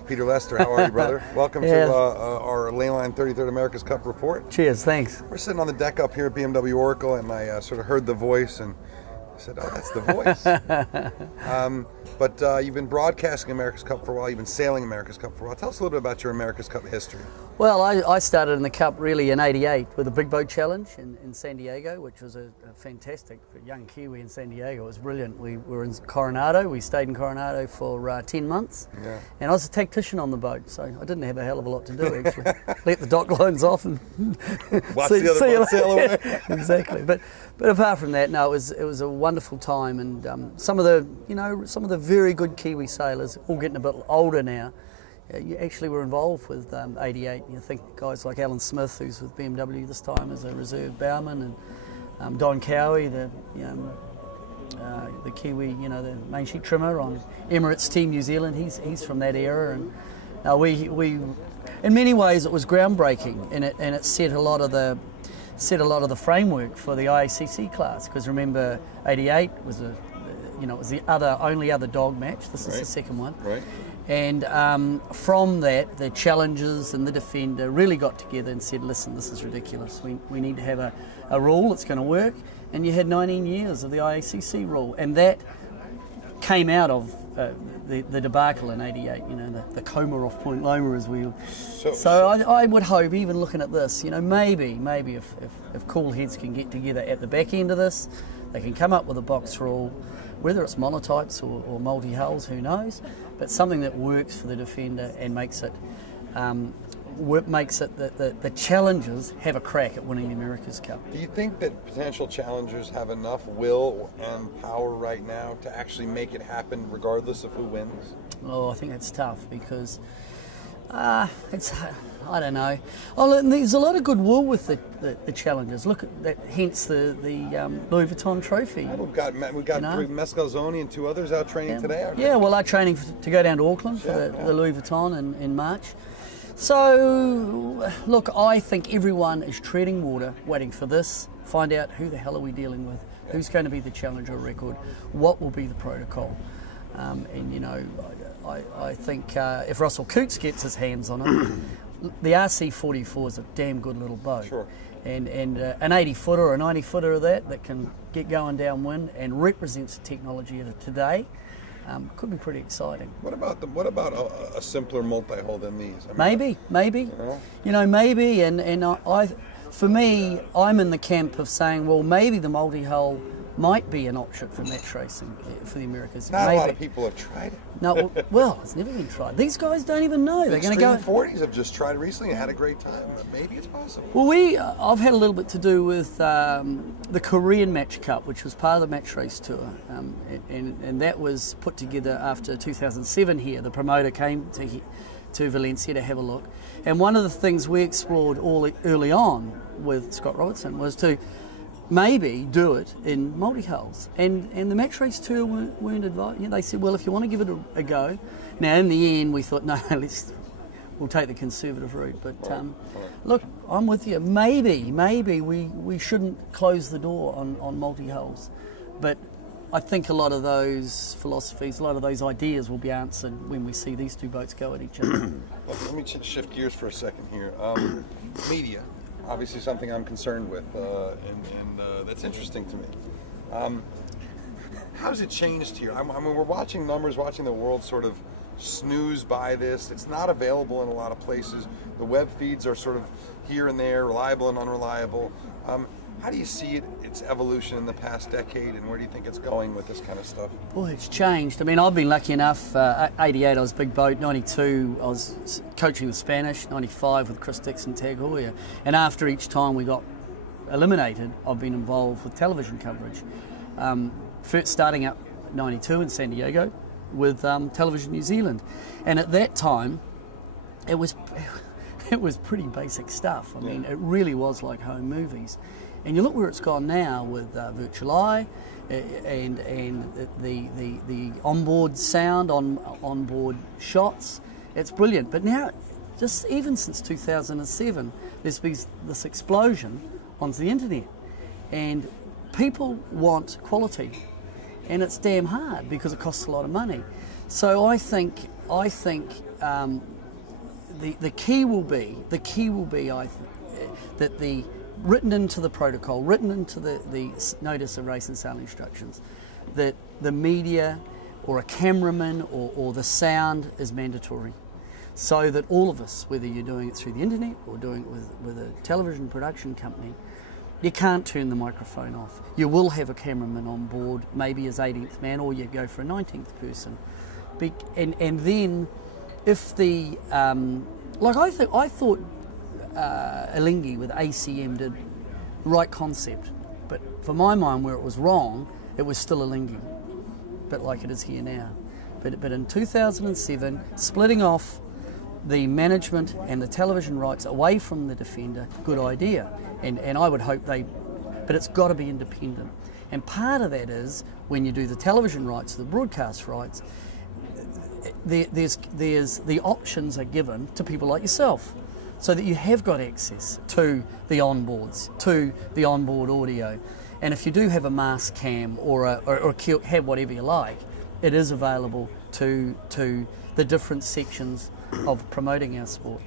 Peter Lester, how are you, brother? Welcome to our Layline 33rd America's Cup report. Cheers, thanks. We're sitting on the deck up here at BMW Oracle, and I sort of heard the voice, and I said, oh, that's the voice. But you've been broadcasting America's Cup for a while, you've been sailing America's Cup for a while. Tell us a little bit about your America's Cup history. Well, I started in the Cup really in '88 with a Big Boat Challenge in San Diego, which was a fantastic, for a young Kiwi in San Diego. It was brilliant. We were in Coronado, we stayed in Coronado for 10 months, and I was a tactician on the boat, so I didn't have a hell of a lot to do actually. Let the dock lines off and watch the other boat sail away. Exactly. But apart from that, no, it was a wonderful time, and some of the very good Kiwi sailors, all getting a bit older now. You actually were involved with 88. You think guys like Alan Smith, who's with BMW this time as a reserve bowman, and Don Cowie, the Kiwi, the main sheet trimmer on Emirates Team New Zealand. He's from that era, and we in many ways it was groundbreaking, and it set a lot of the framework for the IACC class. Because remember, 88 was it was the only other dog match. This is the second one. Right. And from that, the challengers and the defender really got together and said, listen, this is ridiculous. We need to have a rule that's going to work. And you had 19 years of the IACC rule. And that came out of the debacle in '88, the coma off Point Loma as we... So I would hope, even looking at this, maybe if cool heads can get together at the back end of this, they can come up with a box rule, whether it's monotypes or multi-hulls, who knows, but something that works for the defender and makes it that the challengers have a crack at winning the America's Cup. Do you think that potential challengers have enough will and power right now to actually make it happen regardless of who wins? Oh, I think it's tough because I don't know. Oh, there's a lot of goodwill with the challengers. Look at that, hence the Louis Vuitton trophy. We've got three Mescalzoni and two others out training today. Yeah, well, they're training to go down to Auckland for the Louis Vuitton in March. So, look, I think everyone is treading water, waiting for this. Find out who the hell are we dealing with, who's going to be the challenger record, what will be the protocol, and I think if Russell Coots gets his hands on it, the RC44 is a damn good little boat. Sure. And an 80-footer or a 90-footer of that can get going downwind and represents the technology of today. Could be pretty exciting. What about a simpler multi-hull than these? Maybe. Maybe, and for me, I'm in the camp of saying, well, maybe the multi-hull might be an option for match racing for the Americas. Not a lot of people have tried it. No, well, it's never been tried. These guys don't even know. They're going to go. 40s have just tried it recently and had a great time. Maybe it's possible. Well, I've had a little bit to do with the Korean Match Cup, which was part of the match race tour, and that was put together after 2007 here. The promoter came to Valencia to have a look, and one of the things we explored early on with Scott Robertson was to maybe do it in multi-hulls, and the match race tour weren't advised. They said, well, if you want to give it a go. Now in the end we thought, no, we'll take the conservative route, but look, I'm with you. Maybe we shouldn't close the door on multi-hulls, but I think a lot of those philosophies, a lot of those ideas will be answered when we see these two boats go at each other. Let me shift gears for a second here. Media. Obviously something I'm concerned with, and that's interesting to me. How's it changed here? I mean, we're watching numbers, watching the world sort of snooze by this. It's not available in a lot of places. The web feeds are sort of here and there, reliable and unreliable. How do you see its evolution in the past decade, and where do you think it's going with this kind of stuff? Boy, it's changed. I mean, I've been lucky enough, 88 I was big boat, 92 I was coaching the Spanish, 95 with Chris Dixon, Tag Heuer, and after each time we got eliminated, I've been involved with television coverage. First starting up 92 in San Diego with Television New Zealand, and at that time it was pretty basic stuff. I mean, it really was like home movies. And you look where it's gone now with virtual eye and the onboard sound, onboard shots. It's brilliant. But now, just even since 2007, there's been this explosion onto the internet, and people want quality, and it's damn hard because it costs a lot of money. So I think I think the key will be that the written into the protocol, written into the notice of race and sale instructions, that the media or a cameraman or the sound is mandatory, so that all of us, whether you're doing it through the internet or doing it with a television production company, you can't turn the microphone off. You will have a cameraman on board, maybe as 18th man, or you go for a 19th person. And then if the, like I thought Alingi with ACM did the right concept, but for my mind where it was wrong, it was still Alingi, but like it is here now. But in 2007, splitting off the management and the television rights away from the defender, good idea. And I would hope but it's got to be independent. And part of that is when you do the television rights, the broadcast rights, there's the options are given to people like yourself, so that you have got access to the onboards, to the onboard audio. And if you do have a mask cam or have whatever you like, it is available to the different sections of promoting our sport.